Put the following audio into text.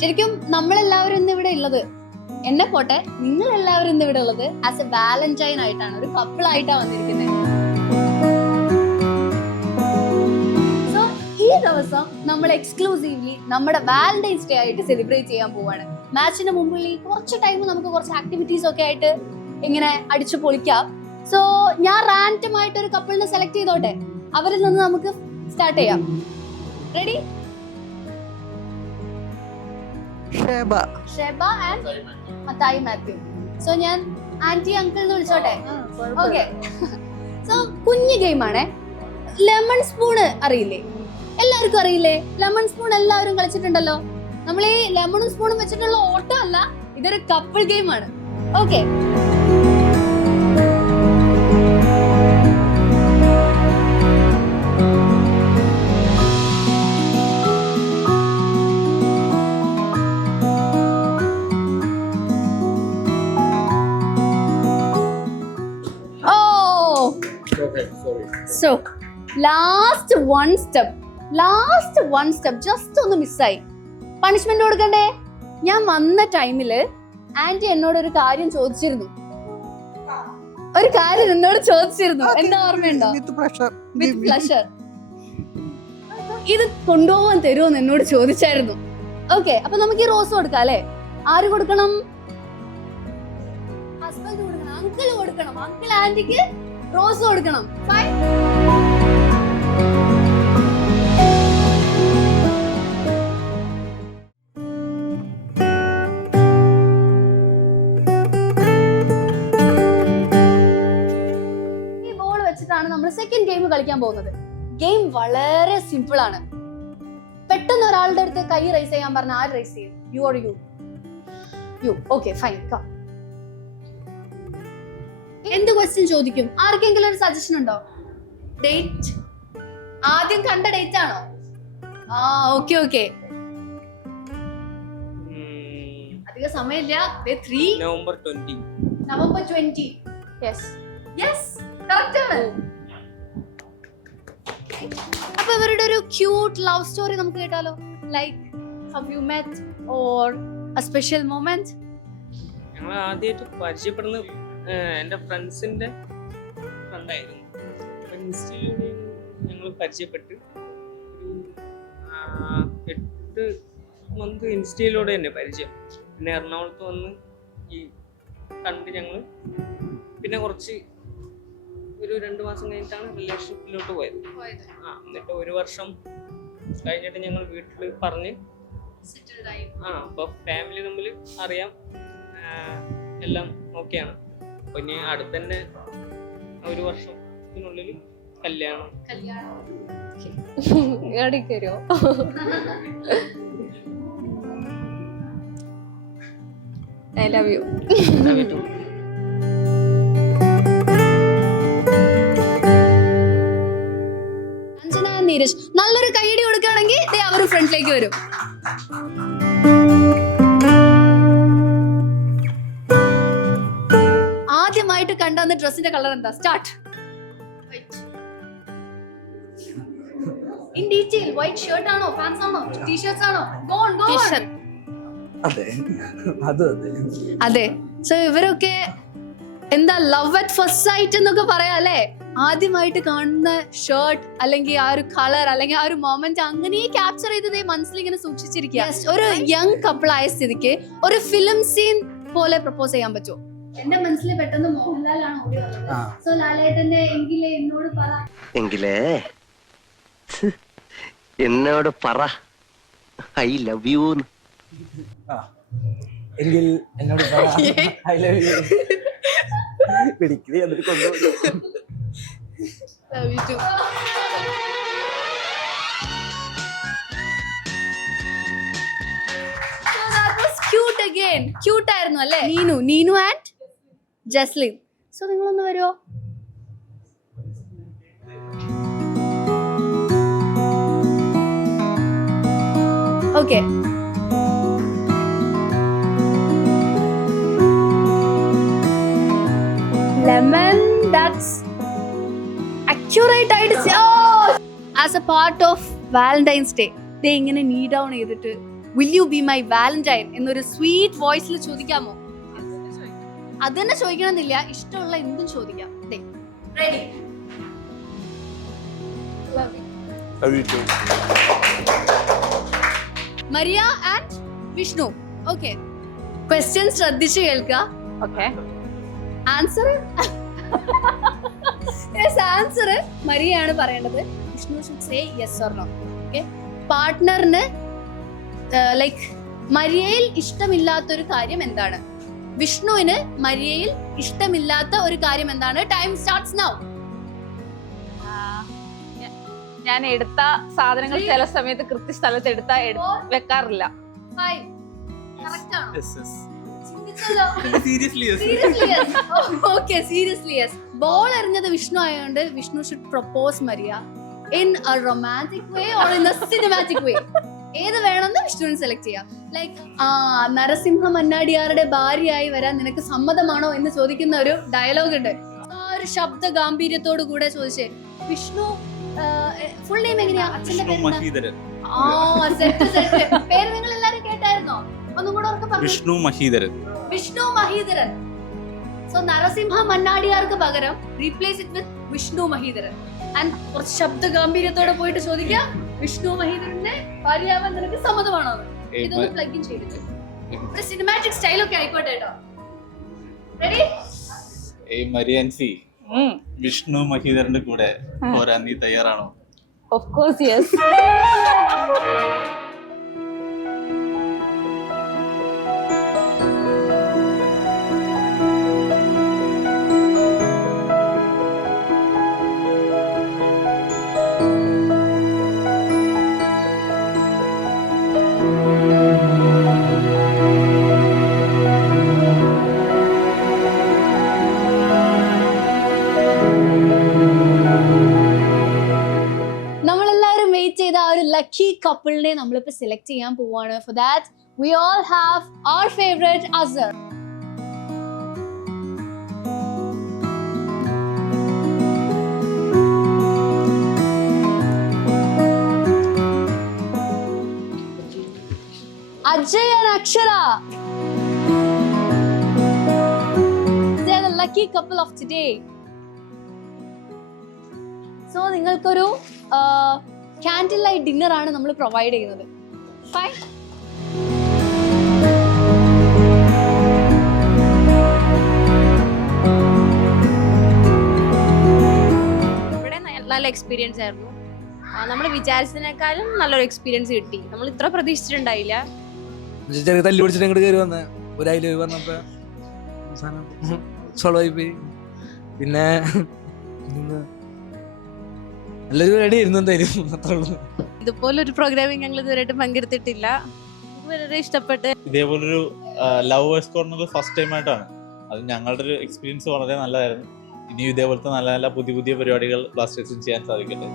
ശരിക്കും നമ്മളെല്ലാവരും ഇന്ന് ഇവിടെ ഉള്ളത്, എന്നെ പോട്ടെ, നിങ്ങൾ എല്ലാവരും ഇന്ന് ഇവിടെ ഉള്ളത് ആസ് എ വാലന്റൈൻ ആയിട്ടാണ്, ഒരു കപ്പിൾ ആയിട്ടാണ് വന്നിരിക്കുന്നത്. സോ ഈ ദിവസം നമ്മൾ എക്സ്ക്ലൂസീവ്ലി നമ്മുടെ വാലന്റൈൻസ് ഡേ ആയിട്ട് സെലിബ്രേറ്റ് ചെയ്യാൻ പോവാണ്. മാച്ചിന് മുമ്പിൽ കുറച്ച് ടൈം നമുക്ക് കുറച്ച് ആക്ടിവിറ്റീസ് ഒക്കെ ആയിട്ട് ഇങ്ങനെ അടിച്ചു പൊളിക്കാം. സോ ഞാൻ റാൻഡം ആയിട്ട് ഒരു കപ്പിളിനെ സെലക്ട് ചെയ്തോട്ടെ, അവരിൽ നിന്ന് നമുക്ക് സ്റ്റാർട്ട് ചെയ്യാം. Ready? Sheba and Mathai Mathew. So ഞാൻ ആന്റി അങ്കിൾ എന്ന് വിളിച്ചോട്ടെ? ഓക്കെ. സോ കുഞ്ഞു ഗെയിം ആണേ. ലെമൺ സ്പൂണ് അറിയില്ലേ? എല്ലാവർക്കും അറിയില്ലേ ലെമൺ സ്പൂൺ? എല്ലാവരും കളിച്ചിട്ടുണ്ടല്ലോ. നമ്മൾ ഈ ലെമണും സ്പൂണും വെച്ചിട്ടുള്ള ഓട്ടം അല്ല, ഇതൊരു കപ്പിൾ ഗെയിം ആണ്. Okay. So, last one step just ഒന്ന് മിസ്സായി. പണിഷ്മെന്റ് കൊടുക്കണ്ടേ? ഞാൻ വന്ന ടൈമില് ആന്റി എന്നോട് ഒരു കാര്യം ചോദിച്ചിരുന്നു. എന്താ ഓർമ്മയുണ്ടോ? With pleasure. ഇത് കൊണ്ടുപോകാൻ തരുമോന്ന് എന്നോട് ചോദിച്ചായിരുന്നു. ഓക്കെ, അപ്പൊ നമുക്ക് ഈ റോസ് കൊടുക്കാം അല്ലെ? ആര് കൊടുക്കണം? ഹസ്ബൻഡ് കൊടുക്കണം, അങ്കിൾ കൊടുക്കണം. അങ്കിൾ ആന്റിക്ക് റോസ് കൊടുക്കണം. ഫൈൻ. ഈ ബോൾ വെച്ചിട്ടാണ് നമ്മൾ സെക്കൻഡ് ഗെയിം കളിക്കാൻ പോകുന്നത്. ഗെയിം വളരെ സിമ്പിൾ ആണ്. പെട്ടെന്ന് ഒരാളുടെ അടുത്ത് കൈ റൈസ് ചെയ്യാൻ പറഞ്ഞ ആര് റൈസ് ചെയ്യും? You or you? You. Okay, fine. Come. എന്ത് ക്വസ്റ്റ്യൻ ചോദിക്കും? ആർക്കെങ്കിലും ഒരു സജഷൻ ഉണ്ടോ? ഡേറ്റ് ആദ്യം കണ്ട ഡേറ്റ് ആണോ? ഓക്കെ. അധിക സമയമില്ല. നവംബർ 20. യെസ് കറക്റ്റ് ആണ്. അപ്പൊ ഇവരുടെ ഒരു ക്യൂട്ട് ലവ് സ്റ്റോറി നമുക്ക് കേട്ടാലോ? Like have you met or A special moment? ഞങ്ങൾ ആദ്യമായിട്ട് പരിചയപ്പെടുന്ന എൻ്റെ ഫ്രണ്ട്സിൻ്റെ ഫ്രണ്ടായിരുന്നു. ഇൻസ്റ്റയിലൂടെ ഞങ്ങൾ പരിചയപ്പെട്ട് ഒരു 8 മന്ത് ഇൻസ്റ്റയിലൂടെ തന്നെ പരിചയം. പിന്നെ എറണാകുളത്ത് വന്ന് ഈ കണ്ട് ഞങ്ങൾ പിന്നെ കുറച്ച് ഒരു 2 മാസം കഴിഞ്ഞിട്ടാണ് റിലേഷൻഷിപ്പിലോട്ട് പോയത്. എന്നിട്ട് 1 വർഷം കഴിഞ്ഞിട്ട് ഞങ്ങൾ വീട്ടിൽ പറഞ്ഞ് അപ്പോൾ ഫാമിലി തമ്മിൽ അറിയാം, എല്ലാം ഓക്കെയാണ്. അപ്പൊ ഇനി അടുത്തന്നെ 1 വർഷത്തിനുള്ളിൽ കല്യാണം. I love you. Anjana, Neeraj നല്ലൊരു കൈയടി കൊടുക്കുകയാണെങ്കിൽ അവർ ഫ്രണ്ടിലേക്ക് വരും. ആദ്യമായിട്ട് കണ്ടെന്ന ഡ്രസ്സിന്റെ കളർ എന്താ? Start. In detail white shirt ആണോ, പാന്റ്സ് ആണോ, ടീ-ഷർട്ട്സ് ആണോ? അതെ. സോ ഇവരൊക്കെ എന്താ ലവ് അറ്റ് ഫസ്റ്റ് സൈറ്റ് എന്നൊക്കെ പറയാം അല്ലേ? ആദ്യമായിട്ട് കാണുന്ന ഷർട്ട് അല്ലെങ്കിൽ ആ ഒരു കളർ അല്ലെങ്കിൽ ആ ഒരു മൊമെന്റ് അങ്ങനെ ക്യാപ്ചർ ചെയ്തതേ മനസ്സിൽ ഇങ്ങനെ സൂക്ഷിച്ചിരിക്കുക. ഒരു യങ് കപ്പിൾ ആയ സ്ഥിതിക്ക് ഒരു ഫിലിം സീൻ പോലെ പ്രപ്പോസ് ചെയ്യാൻ പറ്റുമോ? എന്റെ മനസ്സിൽ പെട്ടെന്ന് മോഹൻലാലാണ് ഓടി വന്നത്. സോ ലാലേട്ടന്റെ എന്നോട് പറ ഐ ലവ് യു. എങ്കിൽ എന്നോട് പറ ഐ ലവ് യു. പിടിക്കലേ എന്നിട്ട് കൊണ്ടുപോകും. Love you too. So that was cute again. Cute ആയിരുന്നു അല്ലേ? നീനു ആൻഡ് ജസ്ലിൻ. സോ നിങ്ങളൊന്ന് വരുമോ? ഓക്കെ. ലെമൺ, that's accurate ആയിട്ട്. As a part of Valentine's day ദേ ഇങ്ങനെ നീ ഡൗൺ ചെയ്തിട്ട് will you be my Valentine എന്നൊരു സ്വീറ്റ് വോയിസിൽ ചോദിക്കാമോ? അത് തന്നെ ചോദിക്കണമെന്നില്ല, ഇഷ്ടമുള്ള എന്തും ചോദിക്കാം. Ready? Maria and Vishnu. Okay, question ശ്രദ്ധിച്ചു കേൾക്കുക. ഓക്കെ, ആൻസർ ആൻസർ മരിയാണ് പറയേണ്ടത്. Vishnu should say yes or no. Okay, പാർട്ട്ണറിന് ലൈക്ക് മരിയയിൽ ഇഷ്ടമില്ലാത്തൊരു കാര്യം എന്താണ്? വിഷ്ണുവിന് മരിയയിൽ ഇഷ്ടമില്ലാത്ത ഒരു കാര്യം എന്താണ്? Time starts now. ഞാൻ എടുത്ത സാധനങ്ങൾ ചില സമയത്ത് കൃത്യസ്ഥലത്ത് വെക്കാറില്ല. ബോൾ എറിഞ്ഞത് വിഷ്ണു ആയതുകൊണ്ട് Vishnu should propose Maria in a romantic way or in a cinematic way. ഏത് വേണമെന്ന് വിഷ്ണുവിന് സെലക്ട് ചെയ്യാം. ലൈക്ക് നരസിംഹ മന്നാടിയാരുടെ ഭാര്യയായി വരാൻ നിനക്ക് സമ്മതമാണോ എന്ന് ചോദിക്കുന്ന ഒരു ഡയലോഗ് ഉണ്ട്. ആ ഒരു ശബ്ദ ഗാംഭീര്യത്തോടു കൂടെ ചോദിച്ചേ. വിഷ്ണു ഫുൾ നെയിം എങ്ങനെയാ? അച്ഛന്റെ പേര്? പേര് നിങ്ങൾ എല്ലാരും കേട്ടായിരുന്നോ? ഒന്നും കൂടെ ഉറക്കെ പറഞ്ഞു. വിഷ്ണു മഹീധരൻ. വിഷ്ണു മഹീധരൻ. സോ നരസിംഹ മന്നാടിയാർക്ക് പകരം replace it with Vishnu Mahidharan. And കുറച്ച് ശബ്ദ ഗാംഭീര്യത്തോടെ പോയിട്ട് ചോദിക്കാം, വിഷ്ണു മഹീധരന്റെ ഭാര്യയാവാൻ നിനക്ക് സമ്മതമാണോ? ഇതൊന്ന് പ്ലഗ് ഇൻ ചെയ്തിട്ട് ഒരു സിനിമാറ്റിക് സ്റ്റൈൽ ഒക്കെ ആയിക്കോട്ടെ കേട്ടോ. റെഡി? മരിയാൻസി, വിഷ്ണു മഹീധരന്റെ കൂടെ പോരാൻ നീ തയ്യാറാണോ? Of course yes. നമ്മളെല്ലാവരും വെയിറ്റ് ചെയ്ത ആ ഒരു ലക്കി കപ്പിളിനെ നമ്മളിപ്പോ സെലക്ട് ചെയ്യാൻ പോവാണ്. For that we all have our favorite Azhar. Ajay and Akshara, they are the lucky couple of today. So നിങ്ങൾക്കൊരു ക്യാൻഡിൽ ലൈറ്റ് ഡിന്നർ ആണ് നമ്മൾ പ്രൊവൈഡ് ചെയ്യുന്നത്. ഫൈൻ. ഇവിടെ നല്ല എക്സ്പീരിയൻസ് ആയിരുന്നു. നമ്മൾ വിചാരിച്ചതിനേക്കാളും നല്ലൊരു എക്സ്പീരിയൻസ് കിട്ടി. നമ്മൾ ഇത്ര പ്രതീക്ഷിച്ചിട്ടുണ്ടായില്ല. ചെറിയ തല്ലി പിടിച്ചിട്ട് ഇങ്ങോട്ട് കയറി വന്ന ഒരായില് പറഞ്ഞപ്പോ സോളോ ആയി പോയി. പിന്നെ നല്ലൊരു റെഡി ആയിരുന്നു എന്തായാലും. അത്രേ ഉള്ളൂ. ഇതുപോലൊരു പ്രോഗ്രാമിംഗ് ഞങ്ങൾ ഇതുവരെയായിട്ട് പങ്കെടുത്തിട്ടില്ല. വളരെ ഇഷ്ടപ്പെട്ട്. ഇതേപോലൊരു ലവ് എസ്കോർട്ട് ഫസ്റ്റ് ടൈം ആയിട്ടാണ്. അത് ഞങ്ങളുടെ ഒരു എക്സ്പീരിയൻസ് വളരെ നല്ലതായിരുന്നു. ഇനിയും ഇതേപോലത്തെ നല്ല നല്ല പുതിയ പുതിയ പരിപാടികൾ ബ്ലാസ്റ്റേഴ്സിന് ചെയ്യാൻ സാധിക്കട്ടെ.